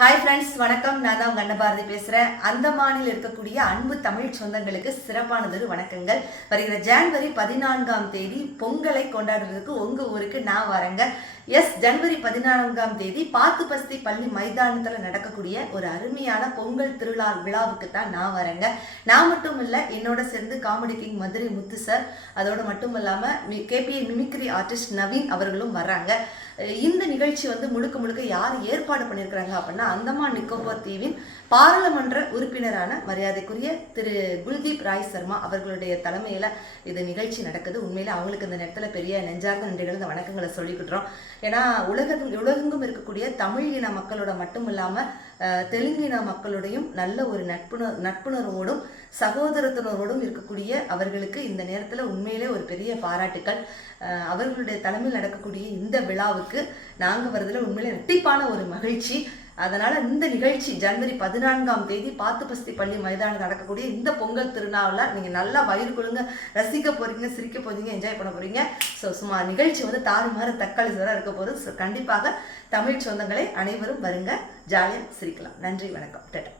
Hi friends, வணக்கம். நான் தான் கண்ணபாரதி பேசுகிறேன். அந்தமானில் இருக்கக்கூடிய அன்பு தமிழ் சொந்தங்களுக்கு சிறப்பானதொரு வணக்கங்கள். வருகிற ஜனவரி 14 பொங்கலை கொண்டாடுறதுக்கு உங்கள் ஊருக்கு நான் வரேங்க. ஜனவரி 14 பாத்துபஸ்தி பள்ளி மைதானத்தில் நடக்கக்கூடிய ஒரு அருமையான பொங்கல் திருவிழா விழாவுக்கு தான் நான் வரேங்க. நான் மட்டும் இல்லை, என்னோட சேர்ந்து காமெடி கிங் மதுரை முத்து சார், அதோடு மட்டும் இல்லாமல் கேபிஏ மிமிக்ரி ஆர்டிஸ்ட் நவீன் அவர்களும் வர்றாங்க. இந்த நிகழ்ச்சி முழுக்க முழுக்க யார் ஏற்பாடு பண்ணியிருக்கிறாங்க அப்படின்னா, அந்தமான் நிக்கோபார் தீவின் பாராளுமன்ற உறுப்பினரான மரியாதைக்குரிய திரு குல்தீப் ராய் சர்மா அவர்களுடைய தலைமையில் இது நிகழ்ச்சி நடக்குது. உண்மையில அவங்களுக்கு இந்த நேரத்தில் பெரிய நெஞ்சார்ந்த நன்றிகள், இந்த வணக்கங்களை சொல்லிக்கிட்டுறோம். ஏன்னா உலகெங்கும் இருக்கக்கூடிய தமிழ் இன மக்களோட மட்டும் இல்லாமல் தெலுங்கின மக்களுடையும் நல்ல ஒரு நட்புணர்வோடும் சகோதரத்துணர்வோடும் இருக்கக்கூடிய அவர்களுக்கு இந்த நேரத்தில் உண்மையிலே ஒரு பெரிய பாராட்டுக்கள். அவர்களுடைய தலைமையில் நடக்கக்கூடிய இந்த விழாவுக்கு நாங்கள் வரதுல உண்மையிலே இரட்டிப்பான ஒரு மகிழ்ச்சி. அதனால இந்த நிகழ்ச்சி ஜனவரி 14 பாத்துபஸ்தி பள்ளி மைதானம் நடக்கக்கூடிய இந்த பொங்கல் திருநாளில் நீங்கள் நல்லா வயிறு கொழுங்க ரசிக்க போறீங்க, சிரிக்க போறீங்க, என்ஜாய் பண்ண போறீங்க. ஸோ சும்மா நிகழ்ச்சி தாறுமாறு தக்காளி சோறாக இருக்க போது. ஸோ கண்டிப்பாக தமிழ் சொந்தங்களை அனைவரும் வருங்க, ஜாலியாக சிரிக்கலாம். நன்றி, வணக்கம், டேட்டா.